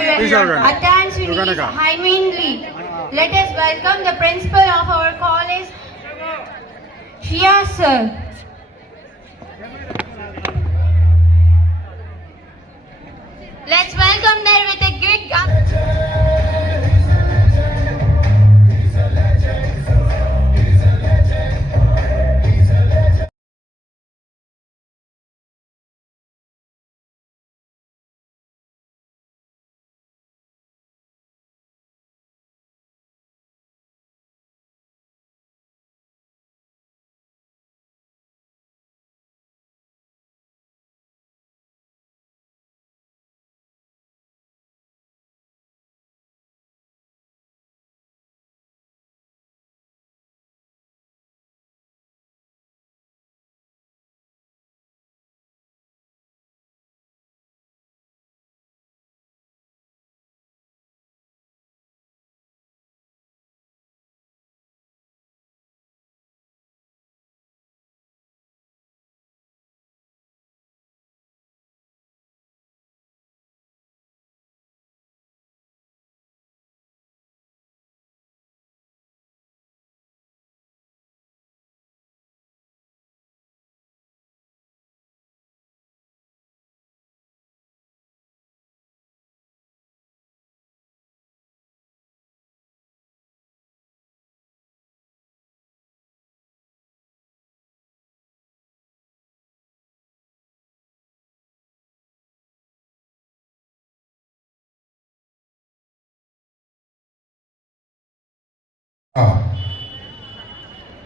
Attention is highly. Let us welcome the principal of our college, Shia sir. Let's welcome them with a good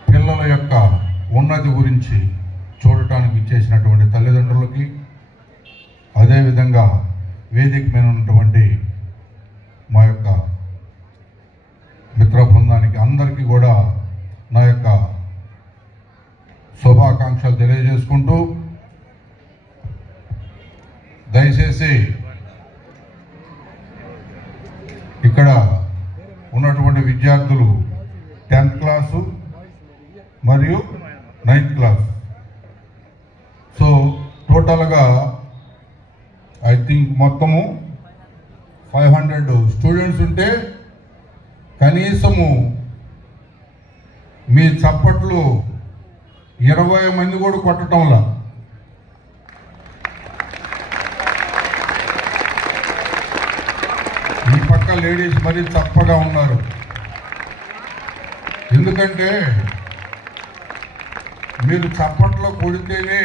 పిల్లల యొక్క ఉన్నతి గురించి చూడటానికి ఇచ్చేసినటువంటి తల్లిదండ్రులకి, అదేవిధంగా వేదిక మీద ఉన్నటువంటి మా యొక్క మిత్ర బృందానికి అందరికీ కూడా నా యొక్క శుభాకాంక్షలు తెలియజేసుకుంటూ, దయచేసి ఇక్కడ ఉన్నటువంటి విద్యార్థులు 10th క్లాసు మరియు 9th క్లాస్, సో టోటల్గా ఐ థింక్ మొత్తము 500 స్టూడెంట్స్ ఉంటే కనీసము మీ చప్పట్లు 20 మంది కూడా కొట్టడంలా. ఈ పక్క లేడీస్ మరీ చప్పగా ఉన్నారు. ఎందుకంటే మీరు చప్పట్లో కొడితేనే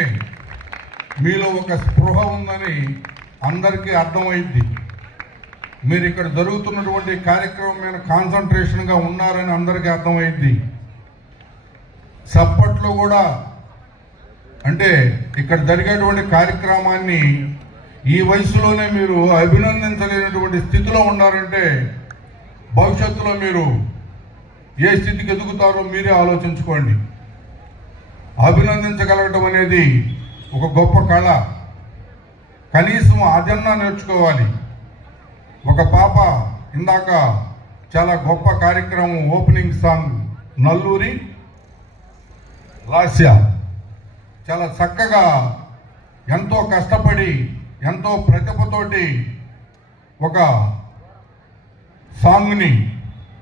మీలో ఒక స్పృహ ఉందని అందరికీ అర్థమైంది. మీరు ఇక్కడ జరుగుతున్నటువంటి కార్యక్రమం మీద కాన్సన్ట్రేషన్గా ఉన్నారని అందరికీ అర్థమైంది. చప్పట్లో కూడా అంటే ఇక్కడ జరిగేటువంటి కార్యక్రమాన్ని ఈ వయసులోనే మీరు అభినందించలేనటువంటి స్థితిలో ఉన్నారంటే భవిష్యత్తులో మీరు ఏ స్థితికి ఎదుగుతారో మీరే ఆలోచించుకోండి. అభినందించగలగటం అనేది ఒక గొప్ప కళ. కనీసం అదన్నా నేర్చుకోవాలి. ఒక పాప ఇందాక చాలా గొప్ప కార్యక్రమం ఓపెనింగ్ సాంగ్ నల్లూరి లాస్య చాలా చక్కగా ఎంతో కష్టపడి ఎంతో ప్రతిభతోటి ఒక సాంగ్ని,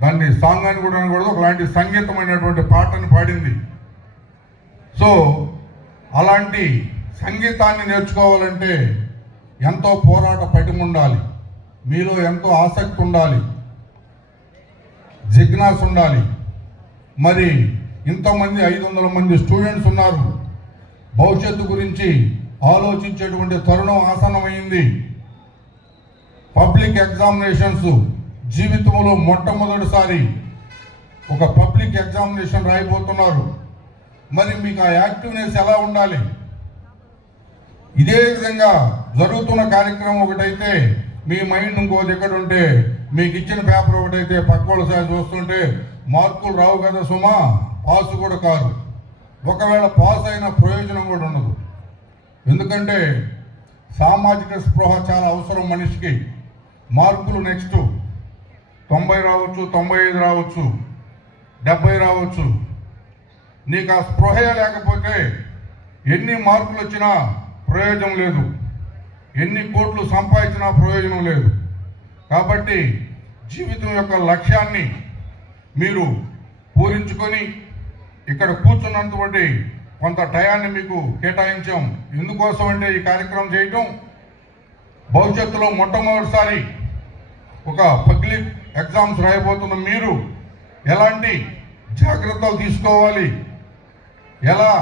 దాన్ని సాంగ్ అని కూడా అనకూడదు, ఒకలాంటి సంగీతమైనటువంటి పాటను పాడింది. సో అలాంటి సంగీతాన్ని నేర్చుకోవాలంటే ఎంతో పోరాట పటిమ ఉండాలి, మీలో ఎంతో ఆసక్తి ఉండాలి, జిజ్ఞాస ఉండాలి. మరి ఇంతమంది 500 మంది స్టూడెంట్స్ ఉన్నారు. భవిష్యత్తు గురించి ఆలోచించేటువంటి తరుణం ఆసన్నమైంది. పబ్లిక్ ఎగ్జామినేషన్స్ జీవితంలో మొట్టమొదటిసారి ఒక పబ్లిక్ ఎగ్జామినేషన్ రాయబోతున్నారు. మరి మీకు ఆ యాక్టివ్నెస్ ఎలా ఉండాలి? ఇదే విధంగా జరుగుతున్న కార్యక్రమం ఒకటైతే మీ మైండ్ ఇంకోటి ఎక్కడ ఉంటే, మీకు ఇచ్చిన పేపర్ ఒకటైతే పక్కోళ్ళ సారి చూస్తుంటే మార్కులు రావు కదా సుమా, పాస్ కూడా కాదు. ఒకవేళ పాస్ అయిన ప్రయోజనం కూడా ఉండదు. ఎందుకంటే సామాజిక స్పృహ చాలా అవసరం మనిషికి. మార్కులు నెక్స్ట్ 90 రావచ్చు, 95 రావచ్చు, 70 రావచ్చు. నీకు ఆ స్పృహ లేకపోతే ఎన్ని మార్కులు వచ్చినా ప్రయోజనం లేదు, ఎన్ని కోట్లు సంపాదించినా ప్రయోజనం లేదు. కాబట్టి జీవితం యొక్క లక్ష్యాన్ని మీరు పూరించుకొని ఇక్కడ కూర్చున్నంతటి కొంత టయాన్ని మీకు కేటాయించాం. ఎందుకోసం అంటే ఈ కార్యక్రమం చేయటం భవిష్యత్తులో మొట్టమొదటిసారి ఒక పబ్లిక్ ఎగ్జామ్స్ రాయబోతున్న మీరు ఎలాంటి జాగ్రత్తలు తీసుకోవాలి, ఎలా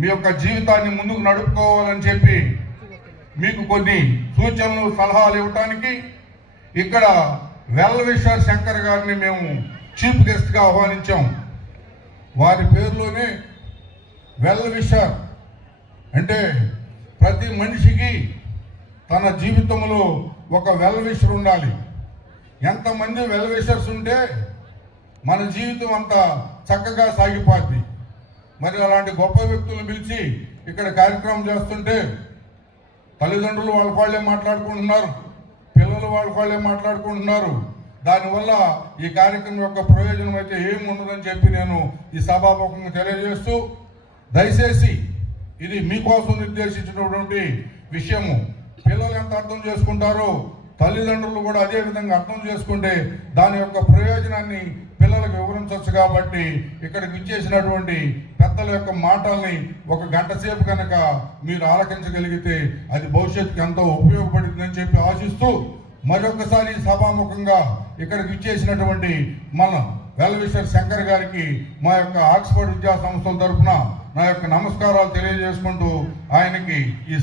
మీ యొక్క జీవితాన్ని ముందుకు నడుపుకోవాలని చెప్పి మీకు కొన్ని సూచనలు సలహాలు ఇవ్వటానికి ఇక్కడ వెల్ విషర్ శంకర్ గారిని మేము చీఫ్ గెస్ట్గా ఆహ్వానించాం. వారి పేరులోనే వెల్ విషర్ అంటే ప్రతి మనిషికి తన జీవితంలో ఒక వెల్ విషర్ ఉండాలి. ఎంతమంది వెల్ విషర్స్ ఉంటే మన జీవితం అంత చక్కగా సాగిపోద్ది. మరి అలాంటి గొప్ప వ్యక్తులను పిలిచి ఇక్కడ కార్యక్రమం చేస్తుంటే తల్లిదండ్రులు వాళ్ళే మాట్లాడుకుంటున్నారు, పిల్లలు వాళ్ళే మాట్లాడుకుంటున్నారు. దానివల్ల ఈ కార్యక్రమం యొక్క ప్రయోజనం అయితే ఏమి ఉండదని చెప్పి నేను ఈ సభాముఖంగా తెలియజేస్తూ, దయచేసి ఇది మీకోసం నిర్దేశించినటువంటి విషయము. పిల్లలు ఎంత అర్థం చేసుకుంటారో తల్లిదండ్రులు కూడా అదే విధంగా అర్థం చేసుకుంటే దాని యొక్క ప్రయోజనాన్ని పిల్లలకు వివరించవచ్చు. కాబట్టి ఇక్కడికి ఇచ్చేసినటువంటి పెద్దల యొక్క మాటల్ని ఒక గంట సేపు కనుక మీరు ఆలకించగలిగితే అది భవిష్యత్తుకి ఎంతో ఉపయోగపడుతుందని చెప్పి ఆశిస్తూ, మరొకసారి సభాముఖంగా ఇక్కడికి ఇచ్చేసినటువంటి మన వెల్ విషర్ శంకర్ గారికి మా యొక్క ఆక్స్ఫర్డ్ విద్యా సంస్థల తరఫున నా యొక్క నమస్కారాలు తెలియజేసుకుంటూ ఆయనకి ఈ